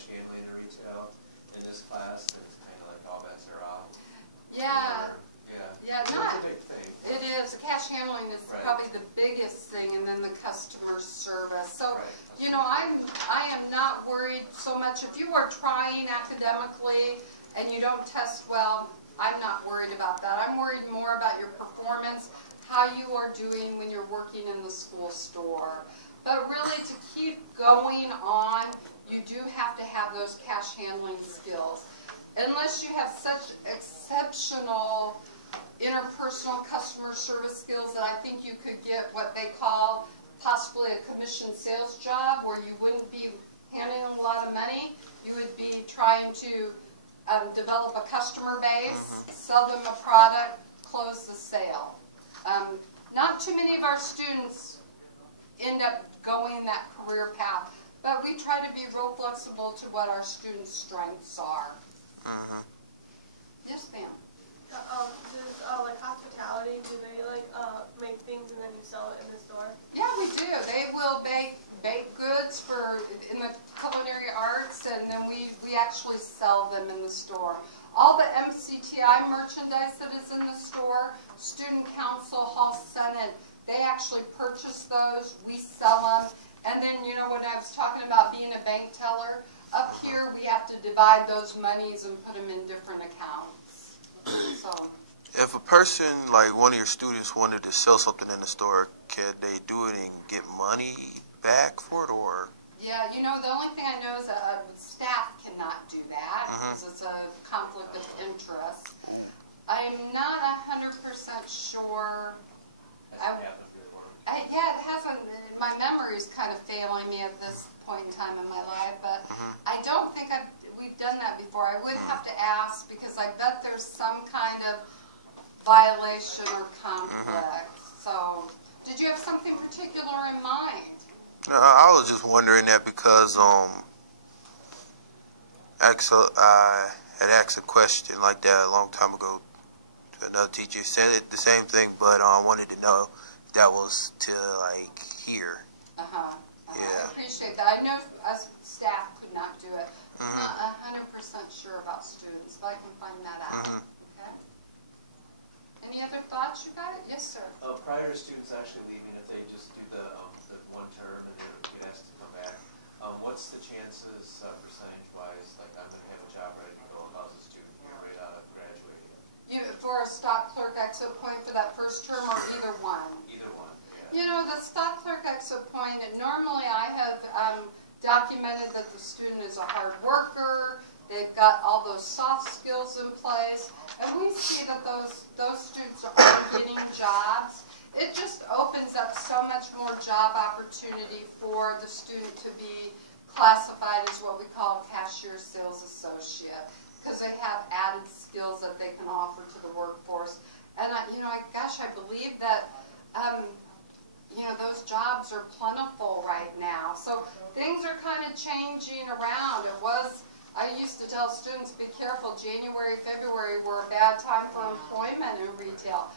cash handling in retail in this class, and it's kind of like all bets are off. Yeah. Yeah, Not. That's a big thing. It is. The cash handling is Right. probably the biggest thing, and then the customer service. So, Right. you know, I am not worried so much. If you are trying academically and you don't test well, I'm not worried about that. I'm worried more about your performance, how you are doing when you're working in the school store. But really, to keep going on, you do have to have those cash handling skills. Unless you have such exceptional interpersonal customer service skills that I think you could get what they call possibly a commission sales job, where you wouldn't be handing them a lot of money. You would be trying to develop a customer base, sell them a product, close the sale. Not too many of our students end up going that career path, but we try to be real flexible to what our students' strengths are. Yes, ma'am. Does like hospitality, do they like make things and then you sell it in the store? Yeah, we do. They will bake goods for in the culinary arts, and then we actually sell them in the store. All the Mtci merchandise that is in the store, Student Council, Hall Senate, they actually purchase those. We sell them, and then you know when I was talking about being a bank teller, up here we have to divide those monies and put them in different accounts. So. If a person, like one of your students, wanted to sell something in the store, can they do it and get money back for it, or? Yeah, you know, the only thing I know is that staff cannot do that because it's a conflict of interest. I am not 100% sure. Yeah, it hasn't. My memory is kind of failing me at this point in time in my life, but I don't think we've done that before. I would have to ask because I bet there's some kind of violation or conflict. So, did you have something particular in mind? I was just wondering that because I had asked a question like that a long time ago to another teacher. Said it the same thing, but I wanted to know if that was to like here. Yeah. I appreciate that. I know us staff could not do it. I'm not 100% sure about students, but I can find that out. Okay. Any other thoughts you got? Yes, sir. Prior to students actually leaving, if they just do the one term and they would get asked to come back, what's the chances percentage-wise, like I'm going to have a job ready to go as a student here right out of graduating? For a stock clerk exit point for that first term, or either one? Either one, yeah. You know, the stock clerk exit point, and normally I have documented that the student is a hard worker, they've got all those soft skills in place, and we see that those students are getting jobs. It just opens up so much more job opportunity for the student to be classified as what we call a cashier sales associate, because they have added skills that they can offer to the workforce. And you know, gosh, I believe that you know, those jobs are plentiful right now. So things are kind of changing around. I used to tell students, be careful, January, February were a bad time for employment in retail.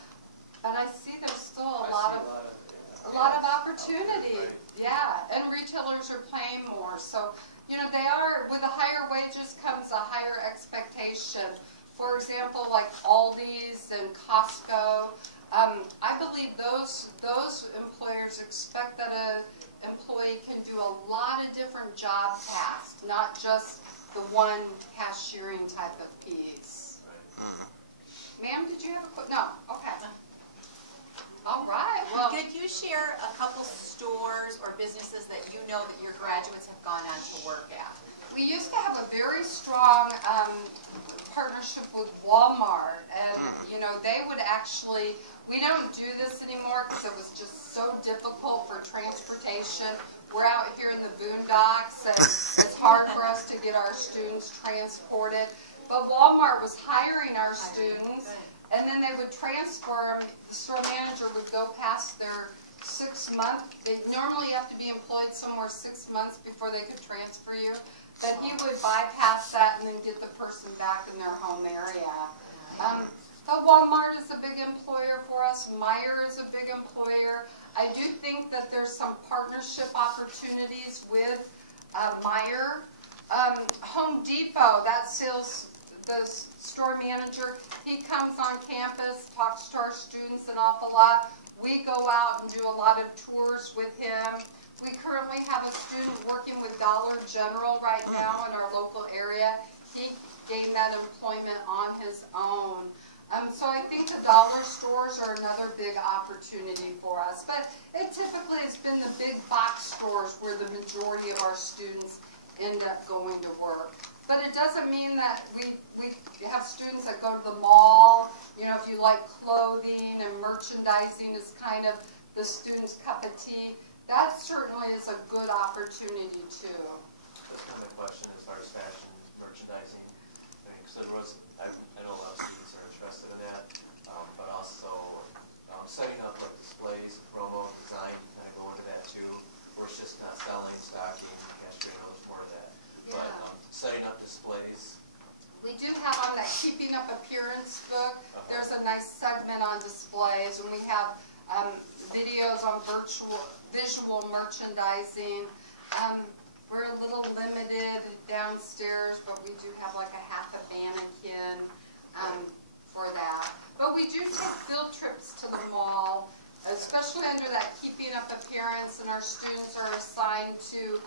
But I see there's still a lot of opportunity. Yeah, and retailers are paying more. So, you know, they are, with the higher wages comes a higher expectation. For example, like Aldi's and Costco, I believe those employers expect that an employee can do a lot of different job tasks, not just the one cashiering type of piece. Ma'am, did you have a quick? No. Okay. All right. Well, could you share a couple stores or businesses that you know that your graduates have gone on to work at? we used to have a very strong partnership with Walmart, and you know, they would actually, we don't do this anymore because it was just so difficult for transportation. We're out here in the boondocks, and it's hard for us to get our students transported. But Walmart was hiring our students, and then they would transfer them. The store manager would go past their 6 month. They normally have to be employed somewhere 6 months before they could transfer you. But he would bypass that and then get the person back in their home area. But Walmart is a big employer for us. Meijer is a big employer. I do think that there's some partnership opportunities with Meijer. Home Depot, that sales, the store manager, he comes on campus, talks to our students an awful lot. We go out and do a lot of tours with him. We currently have a student working with Dollar General right now in our local area. He gained that employment on his own. So I think the dollar stores are another big opportunity for us. But it typically has been the big box stores where the majority of our students end up going to work. But it doesn't mean that we have students that go to the mall. You know, if you like clothing and merchandising is kind of the student's cup of tea, that certainly is a good opportunity too. That's kind of the question as far as fashion, merchandising. I mean, because I know a lot of students are interested in that, but also setting up like displays, promo, design, kind of go into that too. Where it's just not selling, stocking, cashiering, there's more of that. Yeah. But setting up displays. We do have on that Keeping Up Appearance book, there's a nice segment on displays, and we have videos on visual merchandising. We're a little limited downstairs, but we do have like a half a mannequin for that. But we do take field trips to the mall, especially under that Keeping Up Appearance, and our students are assigned to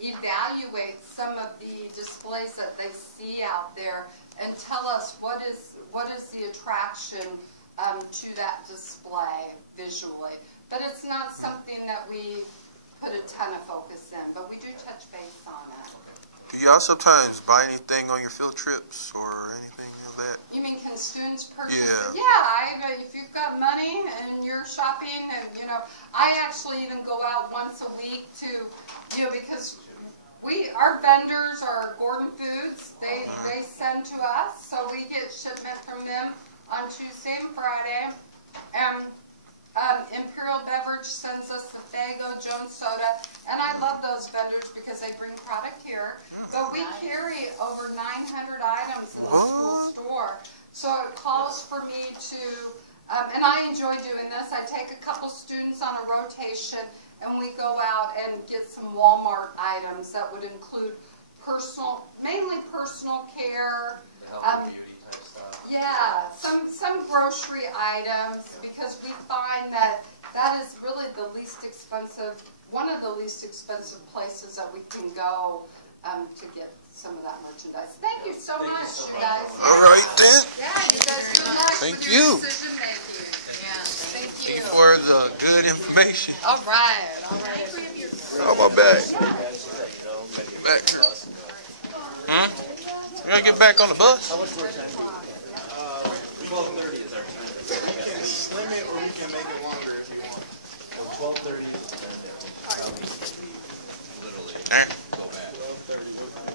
evaluate some of the displays that they see out there and tell us what is the attraction to that display visually. But it's not something that we put a ton of focus in, but we do touch base on it. Do y'all sometimes buy anything on your field trips or anything like that? You mean can students purchase? Yeah. Yeah, if you've got money and you're shopping, and I actually even go out once a week to, because our vendors are Gordon Foods. They send to us, so we get shipment from them on Tuesday and Friday. And Imperial Beverage sends us the Fago, Jones Soda, and I love those vendors because they bring product here. But we carry over 900 items in the school store, so it calls for me to, and I enjoy doing this. I take a couple students on a rotation, and we go out and get some Walmart items that would include mainly personal care. Health and beauty type stuff. Yeah, some grocery items, because we find that is really the least expensive, one of the least expensive places that we can go to get some of that merchandise. Thank you so much, you guys. All right, then. Yeah, you guys good luck Thank with your you. decision making. Yeah, thank you. For the good information. All right, all right. Oh, my bag. Back. You gotta get back on the bus? 12:30 is our time. We can slim it or we can make it longer if you want. 12:30 is the time there. Literally. Go back. 12:30.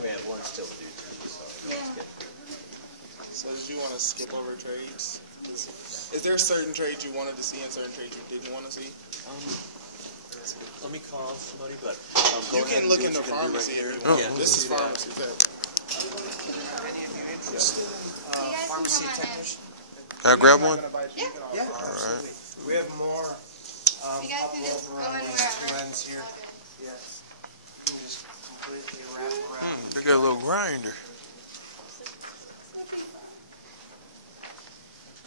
We have one still to do. So did you want to skip over trades? Is there certain trades you wanted to see and certain trades you didn't want to see? Let me call somebody, but You can look into pharmacy if you want. Yeah. This is pharmacy tech. Pharmacy technician? Can I grab one? Yeah, Alright. we have more up You guys can just over go on in these wherever. two ends here. Yeah. You can just completely wrap around. They got a little grinder.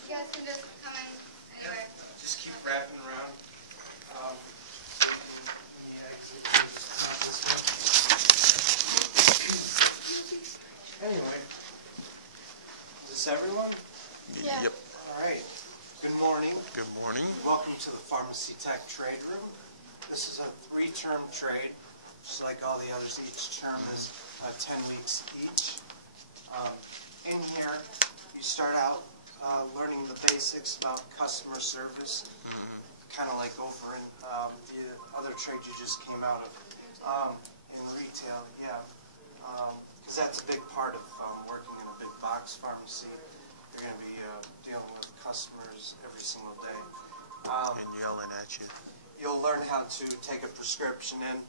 You guys can just come in anyway. Just keep wrapping around. So you can exit, you just pop this way. Anyway, is this everyone? Yep. All right. Good morning. Good morning. Welcome to the Pharmacy Tech Trade Room. This is a 3-term trade, just like all the others. Each term is 10 weeks each. In here, you start out learning the basics about customer service, kind of like over in the other trade you just came out of, in retail, yeah. Because that's a big part of working in a big box pharmacy. You're going to be dealing with customers every single day. And yelling at you. You'll learn how to take a prescription in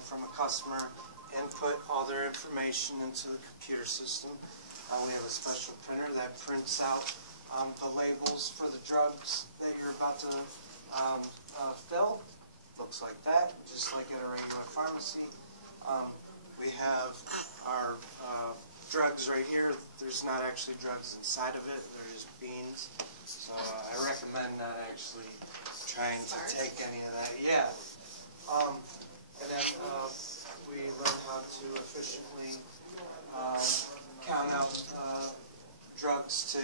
from a customer, input all their information into the computer system. We have a special printer that prints out the labels for the drugs that you're about to fill. Looks like that, just like at a regular pharmacy. We have drugs right here. There's not actually drugs inside of it. They're just beans. So I recommend not actually trying to take any of that. Yeah. And then we learn how to efficiently count out drugs to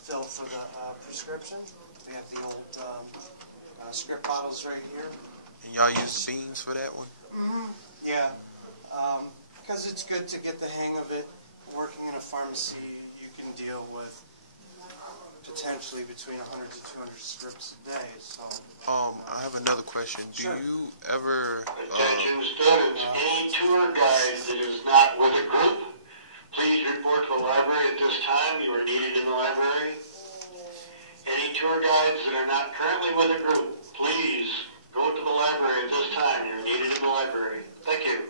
fill for the prescription. We have the old script bottles right here. And y'all use beans for that one? Mm-hmm. Yeah. Because it's good to get the hang of it. Working in a pharmacy, you can deal with potentially between 100 to 200 scripts a day. So. I have another question. Sure. Do you ever? Attention students, any tour guide that is not with a group, please report to the library at this time. You are needed in the library. Any tour guides that are not currently with a group, please go to the library at this time. You're needed in the library. Thank you.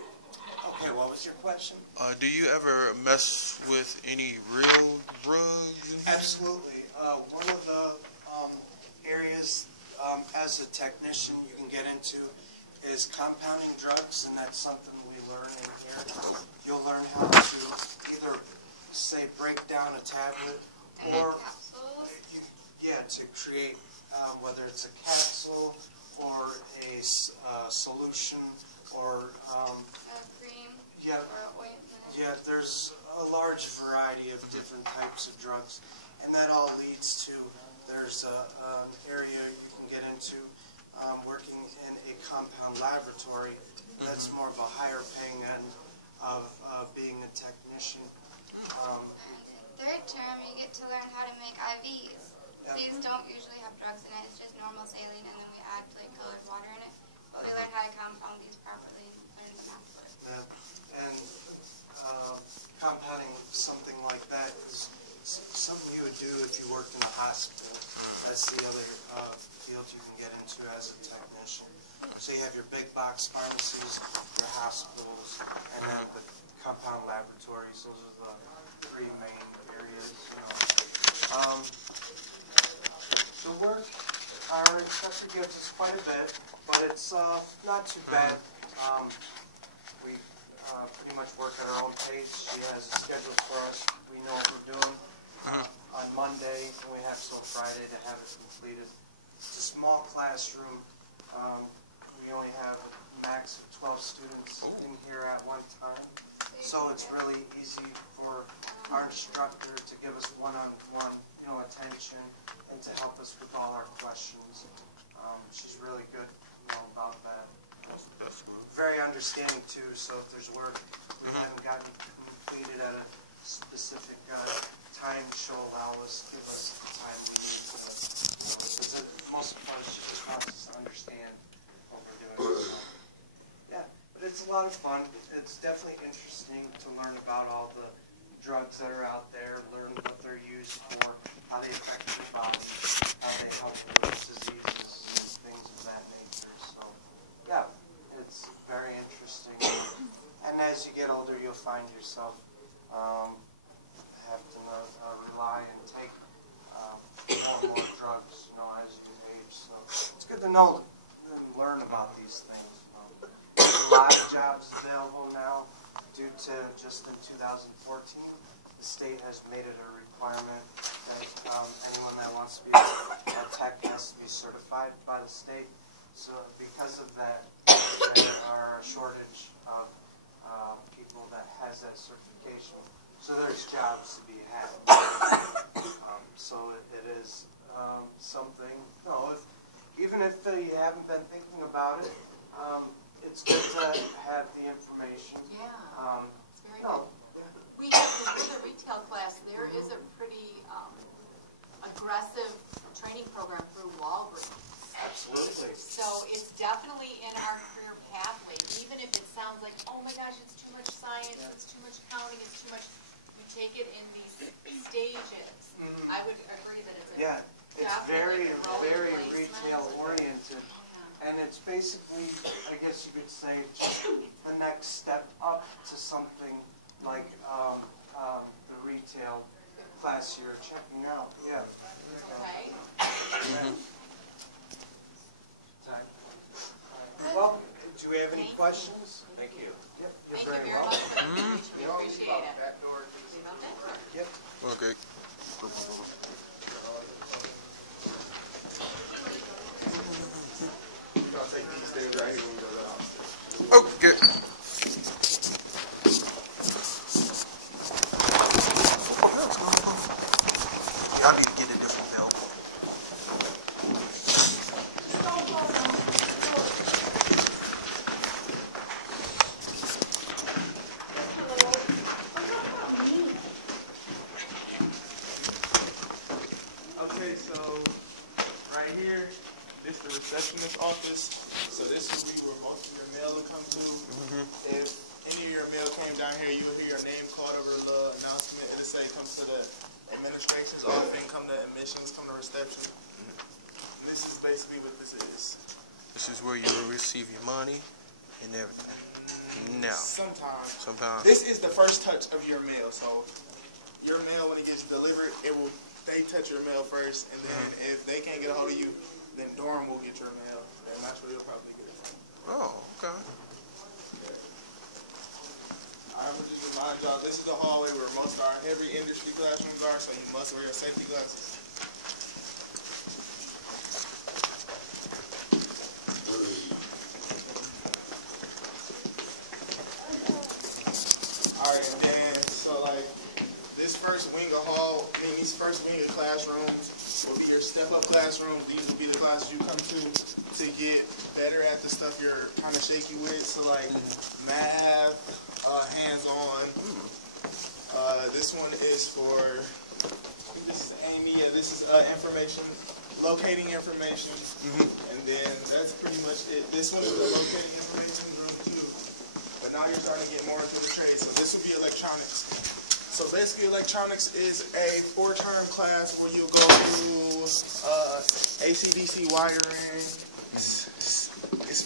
Okay, what was your question? Do you ever mess with any real drugs? Absolutely. One of the areas as a technician you can get into is compounding drugs, and that's something we learn in here. You'll learn how to either, say, break down a tablet or to create whether it's a capsule or a solution or cream yeah, or ointment. yeah, there's a large variety of different types of drugs, and that all leads to there's an area you can get into working in a compound laboratory. That's more of a higher paying end of being a technician. Third term, you get to learn how to make IVs. Yep. These don't usually have drugs in it. It's just normal saline, and then we add like colored water in it. But we learn how to compound these properly and learn them afterwards. And compounding something like that is something you would do if you worked in a hospital. That's the other field you can get into as a technician. So you have your big box pharmacies, your hospitals, and then the compound laboratories. Those are the three main areas. The work, our instructor gives us quite a bit, but it's not too bad. We pretty much work at our own pace. She has a schedule for us. We know what we're doing on Monday, and we have till Friday to have it completed. It's a small classroom. We only have a max of 12 students in here at one time. So it's really easy for our instructor to give us one-on-one, attention and to help us with all our questions. She's really good, about that. Very understanding too. So if there's work we haven't gotten completed at a specific time, she'll allow us, give us the time we need to. Because most of the time she just wants us to understand what we're doing. So, yeah, but it's a lot of fun. It's definitely interesting to learn about all the drugs that are out there, learn what they're used for, how they affect your body, how they help with diseases, things of that nature. So, yeah, it's very interesting. And as you get older, you'll find yourself having to rely and take more and more drugs, as you age. So it's good to know and learn about these things. There's a lot of jobs available now due to just in 2014. The state has made it a requirement that anyone that wants to be a tech has to be certified by the state. So because of that, there are a shortage of people that has that certification. So there's jobs to be had. So it is something, even if you haven't been thinking about it, it's good to have the information. Yeah, it's very good. We have the retail class. There is a pretty aggressive training program through Walgreens. Absolutely. So it's definitely in our career pathway, even if it sounds like, oh my gosh, it's too much science, it's too much counting, it's too much. We take it in these stages. I would agree that it's it's very, very retail oriented. And it's basically, I guess you could say, just the next step up to something like the retail class you're checking out. Yeah. Okay. Well, do we have any questions? Thank you. Yep, Thank you very much for the information. We appreciate it. Y'all need to get a different belt. Okay, so right here, this is the receptionist office. So this is where most of your mail will come to. If any of your mail came down here, you would hear your name called over the announcement. It'll say come to the administration's office, come to admissions, come to reception. And this is basically what this is. This is where you will receive your money and everything. No. Sometimes. Sometimes. This is the first touch of your mail. So your mail, when it gets delivered, they touch your mail first, and then if they can't get a hold of you, then Dorm will get your mail, and that's where they'll probably get it from. Oh, okay. Alright, which is my job. This is the hallway where most of our heavy industry classrooms are, so you must wear your safety glasses. Alright, and then, so like, this first wing of these first wing of classrooms will be your step-up classrooms. These will be the classes you come to get better at the stuff you're kind of shaky with. So like math, hands-on. This one is for, this is Amy. This is information, locating information. And then that's pretty much it. This one is the locating information room too. But now you're starting to get more into the trade. So this will be electronics. So basically, electronics is a 4-term class where you go through AC/DC wiring. It's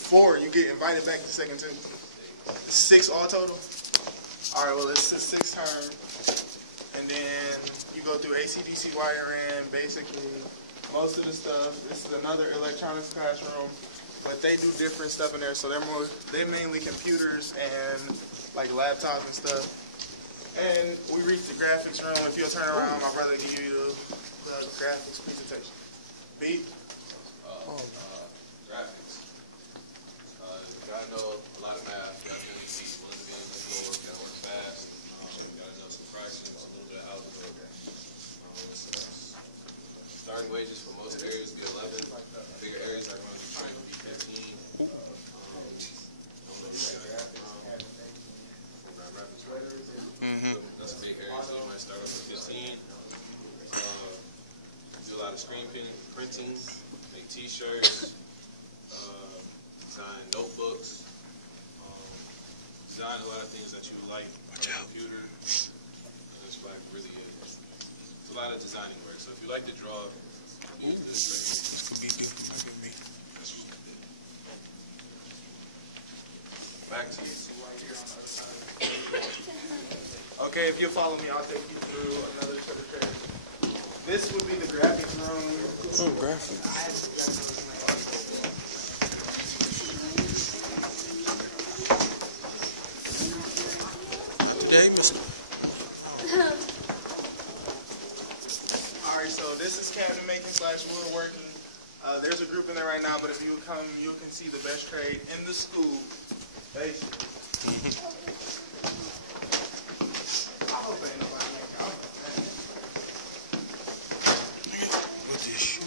4. You get invited back the second 2. 6 all total. All right. Well, it's a 6 term, and then you go through AC/DC wiring. Basically, most of the stuff. This is another electronics classroom, but they do different stuff in there. So they're mainly computers and like laptops and stuff. And we reach the graphics room. If you'll turn around, my brother will give you the graphics presentation. B? Graphics. You gotta know a lot of math. You gotta be willing to be in the floor. You gotta work fast. You gotta know some fractions, a little bit of algebra. Starting wages for most areas will be 11. Bigger areas are going to be trying to be 15. That's a big area, so you might start off with 15. Do a lot of screen printing, make t-shirts, design notebooks, design a lot of things that you like on the computer. And it's like really it's a lot of designing work. So if you like to draw, you use this right. This could be different. That could be. Back to you. Okay, if you'll follow me, I'll take you through another set of trades. This would be the graphics room. Oh, graphics. Alright, so this is cabinet making / woodworking. There's a group in there right now, but if you come, you can see the best trade in the school. Basically. I hope ain't nobody making out. With this shoe.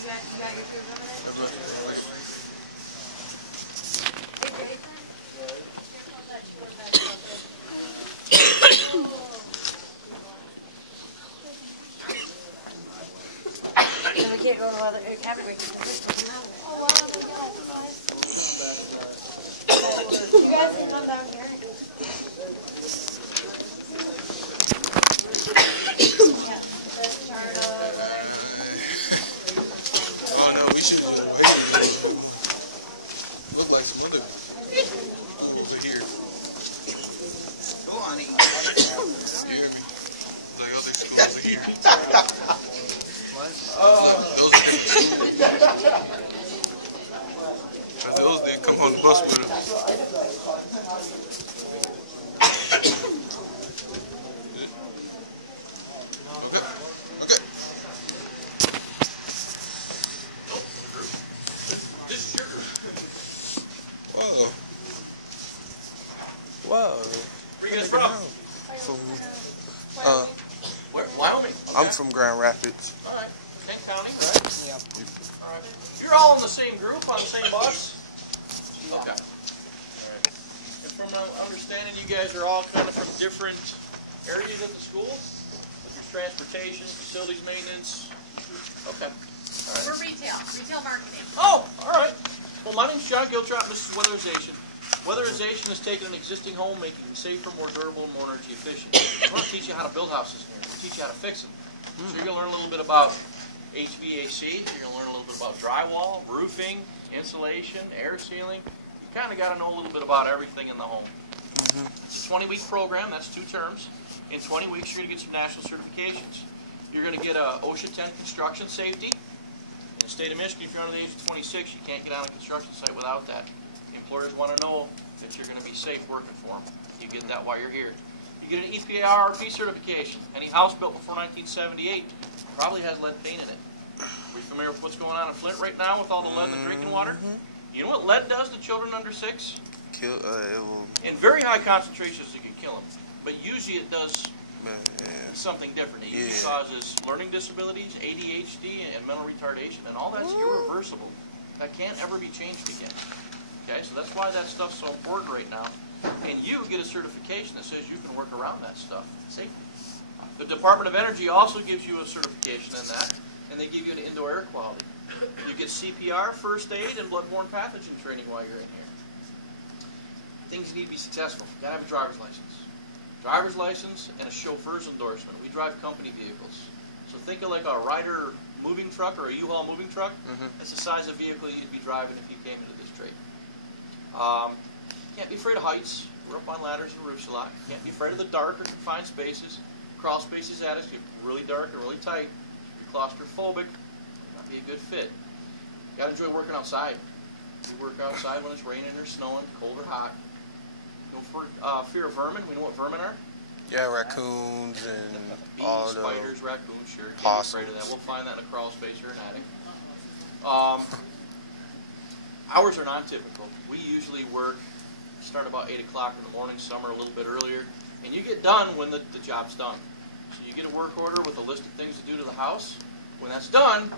You got your food over there? And we can't go to other cafe. Oh wow, you guys can come down here. Yeah, this turtle over there. Oh no, we should just look like some other over here. Go on, eat. You hear me? Like other schools are here. What? Those are schools. Those didn't come on the bus with us. Wow. Where you guys from? Where? Wyoming. Okay. I'm from Grand Rapids. All right. Kent County, right? Yeah. All right. You're all in the same group, on the same bus? Yeah. Okay. All right. And from my understanding, you guys are all kind of from different areas of the school? With your transportation, facilities maintenance? Okay. All right. We're retail marketing. Oh, all right. Well, my name's John Giltrap, and this is Weatherization. Weatherization is taking an existing home, making it safer, more durable, and more energy efficient. We're going to teach you how to build houses here. We'll teach you how to fix them. So you're going to learn a little bit about HVAC. You're going to learn a little bit about drywall, roofing, insulation, air sealing. You kind of got to know a little bit about everything in the home. It's a 20-week program. That's 2 terms. In 20 weeks, you're going to get some national certifications. You're going to get a OSHA 10 construction safety. In the state of Michigan, if you're under the age of 26, you can't get on a construction site without that. Employers want to know that you're going to be safe working for them. You get that while you're here. You get an EPA RRP certification. Any house built before 1978 probably has lead paint in it. Are we familiar with what's going on in Flint right now with all the lead in the drinking water? You know what lead does to children under 6? In very high concentrations, it can kill them. But usually it does something different. It usually causes learning disabilities, ADHD, and mental retardation, and all that's irreversible. That can't ever be changed again. Okay, so that's why that stuff's so important right now. And you get a certification that says you can work around that stuff. See? The Department of Energy also gives you a certification in that, and they give you an indoor air quality. You get CPR, first aid, and bloodborne pathogen training while you're in here. Things you need to be successful. You gotta have a driver's license. Driver's license and a chauffeur's endorsement. We drive company vehicles. So think of like a Ryder moving truck or a U-Haul moving truck. That's the size of vehicle you'd be driving if you came into this trade. Can't be afraid of heights. We're up on ladders and roofs a lot. Can't be afraid of the dark or confined spaces. Crawl spaces at us get really dark and really tight. You're claustrophobic. Not be a good fit. You gotta enjoy working outside. We work outside when it's raining or snowing, cold or hot. No fear of vermin. We know what vermin are. Yeah, raccoons and bees, all the spiders, raccoons. Sure, can't possums. be afraid of that. We'll find that in a crawl space or an attic. Hours are non-typical. We usually start about 8 o'clock in the morning, some are a little bit earlier, and you get done when the job's done. So you get a work order with a list of things to do to the house. When that's done,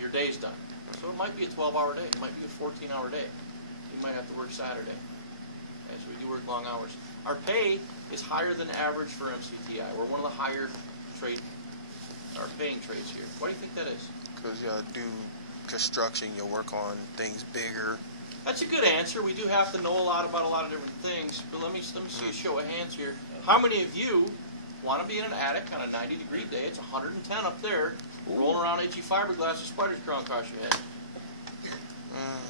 your day's done. So it might be a 12-hour day. It might be a 14-hour day. You might have to work Saturday. Okay, so we do work long hours. Our pay is higher than average for Mtci. We're one of the higher paying trades here. Why do you think that is? Because y'all do construction, you work on things bigger. That's a good answer. We do have to know a lot about a lot of different things. But let me see a show of hands here. How many of you want to be in an attic on a 90-degree day? It's 110 up there, rolling around itchy fiberglass with spiders crawling across your head.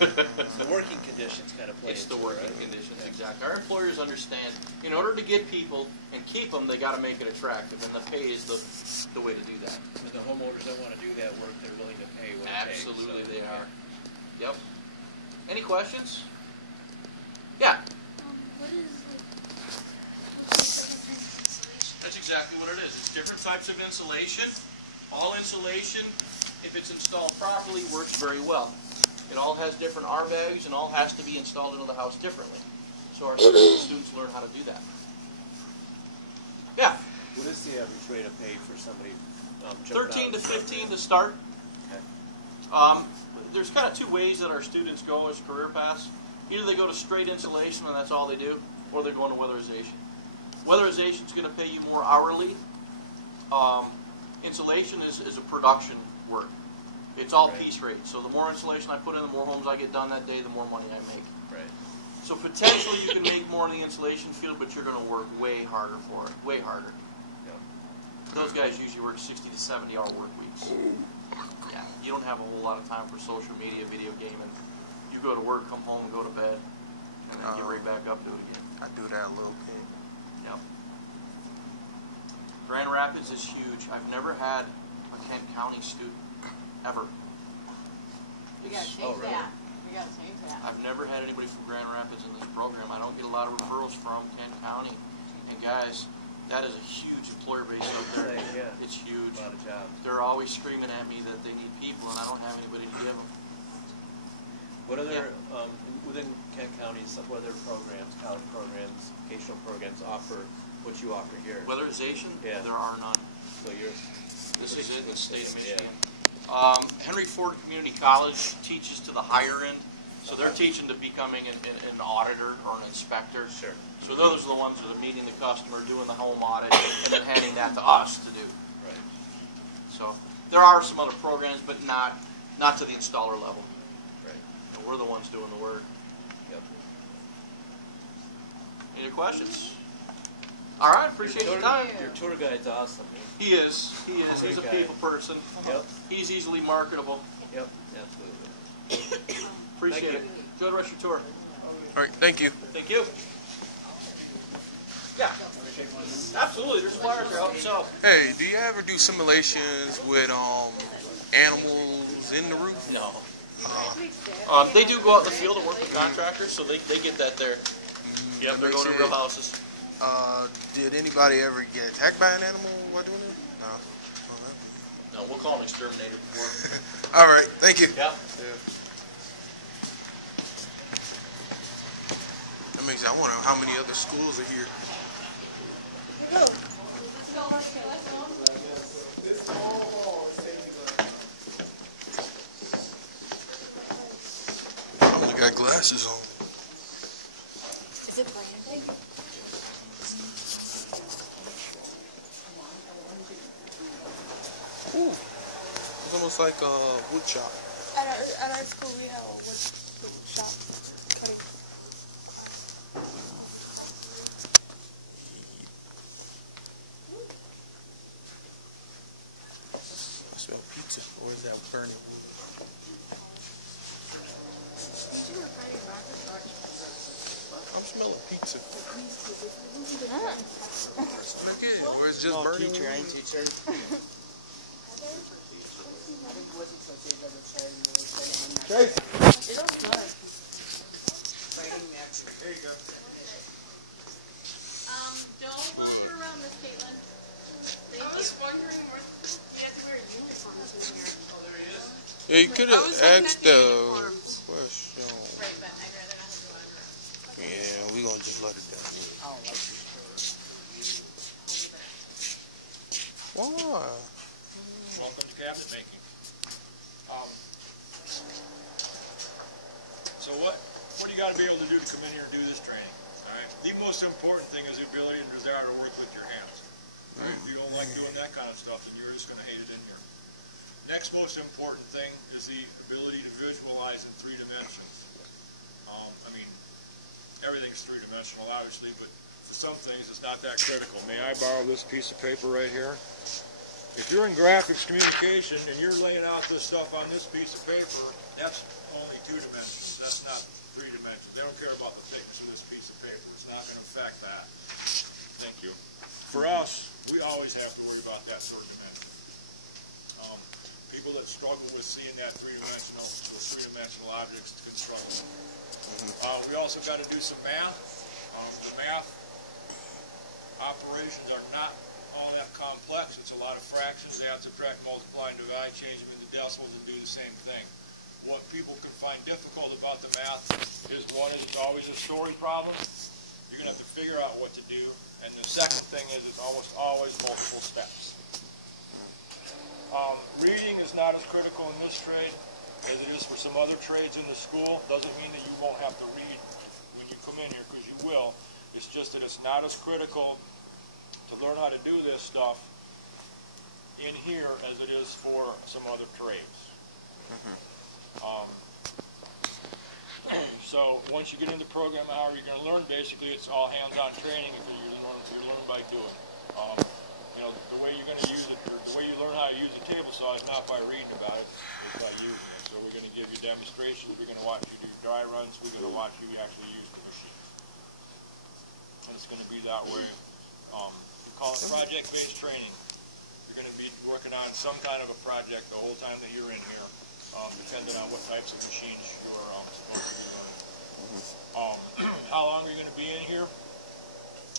It's the working conditions kind of play. It's the working conditions, exactly. Our employers understand, in order to get people and keep them, they got to make it attractive, and the pay is the way to do that. And the homeowners that want to do that work, they're willing to pay what Absolutely, they they are. Yep. Any questions? Yeah. What is That's exactly what it is. It's different types of insulation. All insulation, if it's installed properly, works very well. It all has different R values and all has to be installed into the house differently. So our students learn how to do that. Yeah. What is the average rate of pay for somebody? 13 to 15 to start. Okay. There's kind of 2 ways that our students go as career paths. Either they go to straight insulation and that's all they do, or they're going to weatherization. Weatherization is going to pay you more hourly. Insulation is a production work. It's all piece rate. So the more insulation I put in, the more homes I get done that day, the more money I make. Right. So potentially you can make more in the insulation field, but you're going to work way harder for it. Way harder. Yep. Those guys usually work 60 to 70-hour work weeks. Yeah, you don't have a whole lot of time for social media, video gaming. You go to work, come home, and go to bed, and then get right back up to it again. I do that a little bit. Yep. Grand Rapids is huge. I've never had a Kent County student, ever. We gotta change that. We gotta change that. I've never had anybody from Grand Rapids in this program. I don't get a lot of referrals from Kent County. And guys, that is a huge employer base up there. Yeah. It's huge. A lot of jobs. They're always screaming at me that they need people, and I don't have anybody to give them. What other, with within Kent County, some other programs, college programs, vocational programs offer what you offer here? Weatherization? Yeah. There are none. So you're. This is it in the state of Yeah. Michigan. Henry Ford Community College teaches to the higher end, so they're teaching to becoming an auditor or an inspector. Sure. So those are the ones that are meeting the customer, doing the home audit, and then handing that to us to do. Right. So there are some other programs, but not to the installer level. Right. And we're the ones doing the work. Yep. Any questions? All right, appreciate your time. Your tour guide's awesome. He is. He's a people person. Yep. He's easily marketable. Yep. Absolutely. Appreciate it. Enjoy the rest of your tour. All right, thank you. Thank you. Yeah. Absolutely. There's flyers there. Help yourself. Hey, do you ever do simulations with animals in the roof? No. They do go out in the field and work with contractors, so they get that there. Yep, they're going to real houses. Did anybody ever get attacked by an animal while doing it? No. No, we'll call them exterminator before. All right, thank you. Yeah. That makes. I wonder how many other schools are here. I only got glasses on. Is it branded? Ooh, it's almost like a wood shop. At our school, we have a wood shop. Cutting. I smell pizza, or is that burning? I'm smelling pizza. That's pretty good. Or it's just burning. Teacher, ain't teacher. Chase. There you go. Don't wander around, Miss Caitlin. I was wondering where you have to wear uniforms in here. Yeah, you could have asked the question. Right, but I'd rather not have to wander. Yeah, we're gonna just let it down. I don't like this story. Why? Welcome to cabinet making. So what do you got to be able to do to come in here and do this training? All right. The most important thing is the ability and desire to work with your hands. All right? If you don't like doing that kind of stuff, then you're just going to hate it in here. Next most important thing is the ability to visualize in 3 dimensions. I mean, everything's 3-dimensional, obviously, but for some things it's not that critical. May I borrow this piece of paper right here? If you're in graphics communication and you're laying out this stuff on this piece of paper, that's only 2 dimensions. That's not 3 dimensions. They don't care about the thickness of this piece of paper. It's not going to affect that. Thank you. For us, we always have to worry about that 3rd dimension. People that struggle with seeing that 3-dimensional, those 3-dimensional objects can struggle. We also got to do some math. The math operations are not all that complex. It's a lot of fractions. They have to subtract, multiply, and divide, change them into decimals, and do the same thing. What people can find difficult about the math is, one, is it's always a story problem. You're going to have to figure out what to do. And the second thing is it's almost always multiple steps. Reading is not as critical in this trade as it is for some other trades in the school. Doesn't mean that you won't have to read when you come in here, because you will. It's just that it's not as critical to learn how to do this stuff in here as it is for some other trades. So once you get into program hour, you're going to learn basically it's all hands-on training. You're learning by doing. You know, the way you're going to use it, or the way you learn how to use a table saw is not by reading about it, it's by using it. So we're going to give you demonstrations. We're going to watch you do dry runs. We're going to watch you actually use the machine. And it's going to be that way. We call it project-based training. You're going to be working on some kind of a project the whole time that you're in here, depending on what types of machines you're supposed to be running. How long are you going to be in here?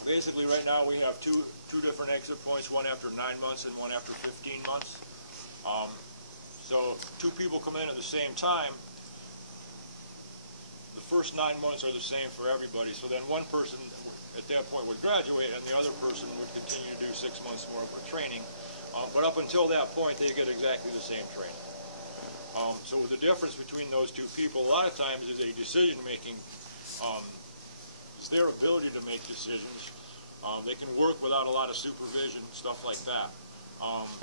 Basically, right now we have two different exit points, one after 9 months and one after 15 months. So 2 people come in at the same time. The the first 9 months are the same for everybody. So then one person at that point would graduate, and the other person would continue to do 6 months more for training. But up until that point, they get exactly the same training. So the difference between those two people a lot of times is a decision-making. It's their ability to make decisions. They can work without a lot of supervision, stuff like that.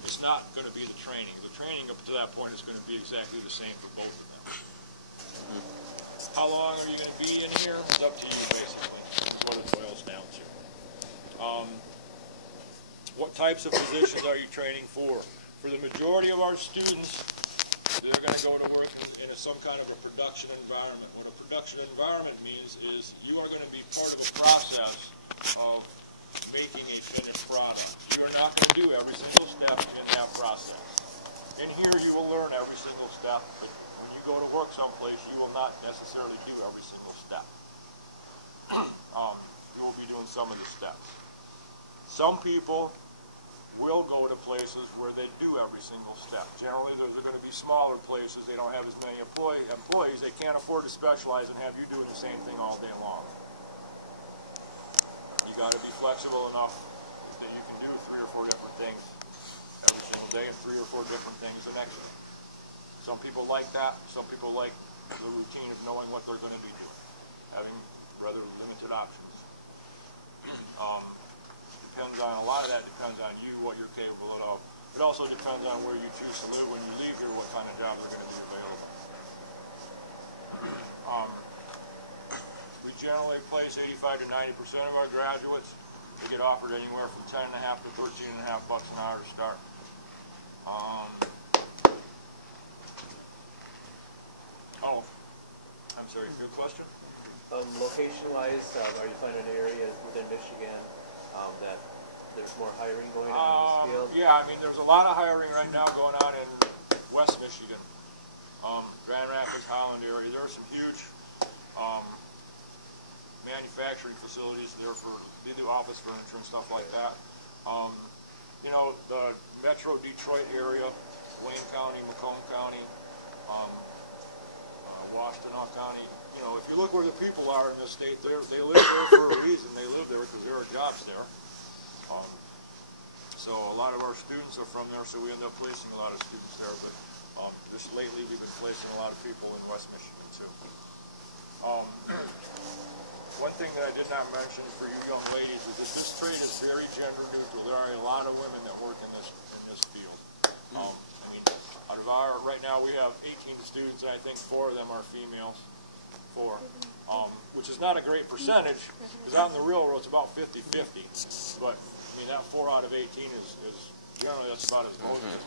It's not going to be the training. The training up to that point is going to be exactly the same for both of them. How long are you going to be in here? It's up to you, basically. That's what it boils down to. What types of positions are you training for? For the majority of our students, they're going to go to work in some kind of a production environment. What a production environment means is you are going to be part of a process of making a finished product. You are not going to do every single step in that process. In here you will learn every single step, but when you go to work someplace, you will not necessarily do every single step. You will be doing some of the steps. Some people will go to places where they do every single step. Generally, those are going to be smaller places. They don't have as many employees. They can't afford to specialize and have you doing the same thing all day long. You got to be flexible enough that you can do 3 or 4 different things every single day, and 3 or 4 different things the next day. Some people like that. Some people like the routine of knowing what they're going to be doing, having rather limited options. Depends on, a lot of that depends on you, what you're capable of. It also depends on where you choose to live when you leave here, what kind of jobs are going to be available. We generally place 85 to 90% of our graduates. They get offered anywhere from $10.5 to $13.5 an hour to start. I'm sorry, your question? Location-wise, are you finding areas within Michigan that there's more hiring going on in this field? Yeah, I mean, there's a lot of hiring right now going on in West Michigan, Grand Rapids, Holland area. There are some huge manufacturing facilities there they do office furniture and stuff like that. You know, the Metro Detroit area, Wayne County, Macomb County, Washtenaw County. You know, if you look where the people are in this state, they live there for a reason. They live there because there are jobs there. So a lot of our students are from there, so we end up placing a lot of students there. But just lately, we've been placing a lot of people in West Michigan too. One thing that I did not mention for you young ladies is that this trade is very gender neutral. There are a lot of women that work in this field. I mean, out of right now we have 18 students, and I think 4 of them are females. 4, which is not a great percentage, because out in the real world it's about 50-50. But I mean, that 4 out of 18 is generally that's about as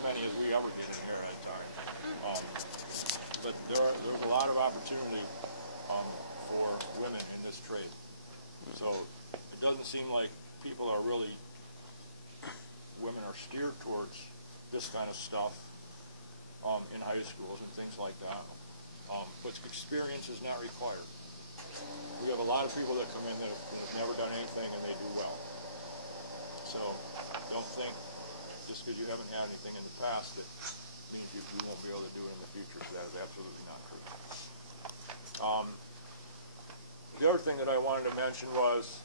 many as we ever get in here at a time. But there's a lot of opportunity for women in this trade. So it doesn't seem like women are steered towards this kind of stuff in high schools and things like that. But experience is not required. We have a lot of people that come in that have never done anything and they do well. So don't think just because you haven't had anything in the past that means you won't be able to do it in the future, because that is absolutely not true. The other thing that I wanted to mention was,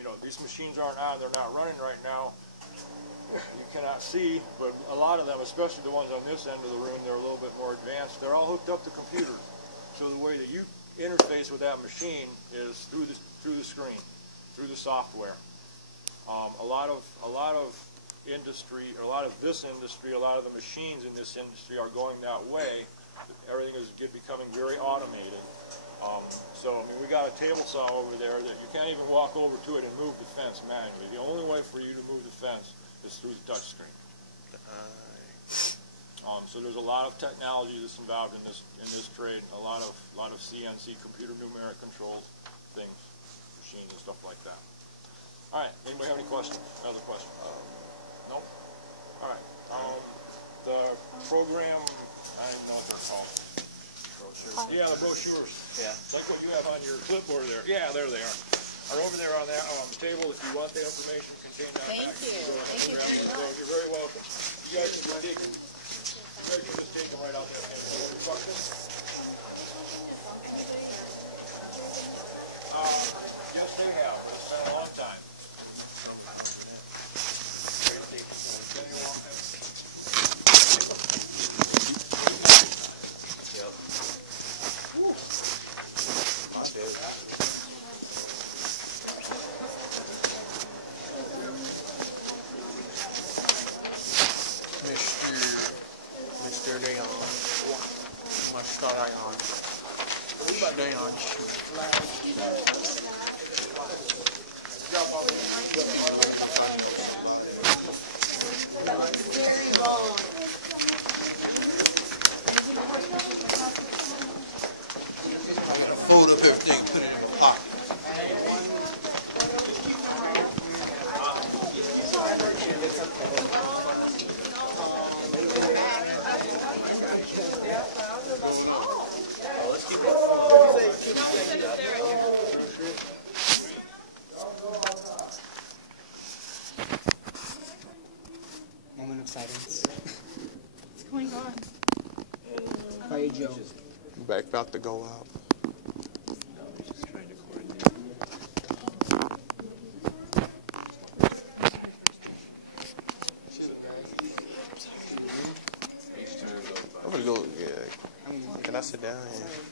you know, these machines aren't on, they're not running right now. You cannot see, but a lot of them, especially the ones on this end of the room, they're a little bit more advanced. They're all hooked up to computers. So the way that you interface with that machine is through the screen, through the software. A lot of industry, or a lot of this industry, a lot of the machines in this industry are going that way. Everything is becoming very automated. So, I mean, we got a table saw over there that you can't even walk over to it and move the fence manually. The only way for you to move the fence is through the touch screen. So there's a lot of technology that's involved in this trade. A lot of CNC, computer numeric controls, things, machines and stuff like that. All right. Anybody have any questions? Another question? Nope. All right. The program, I don't know what they're called. Brochures. Yeah, the brochures. Yeah. Like what you have on your clipboard there. Yeah, there they are. Are over there on that the table. If you want the information contained on that. Thank you. Thank you very much. You're very welcome. You guys can take them. You guys can just take them right out there. Any questions? Yes, they have. It's been a long time. Mr. Dion. Mr. Dion. Dion. Fold up everything, put it in my pocket. Moment of silence. What's going on? Quiet Joe. Back about to go out. I'm gonna go. Yeah. Can I sit down? Yeah.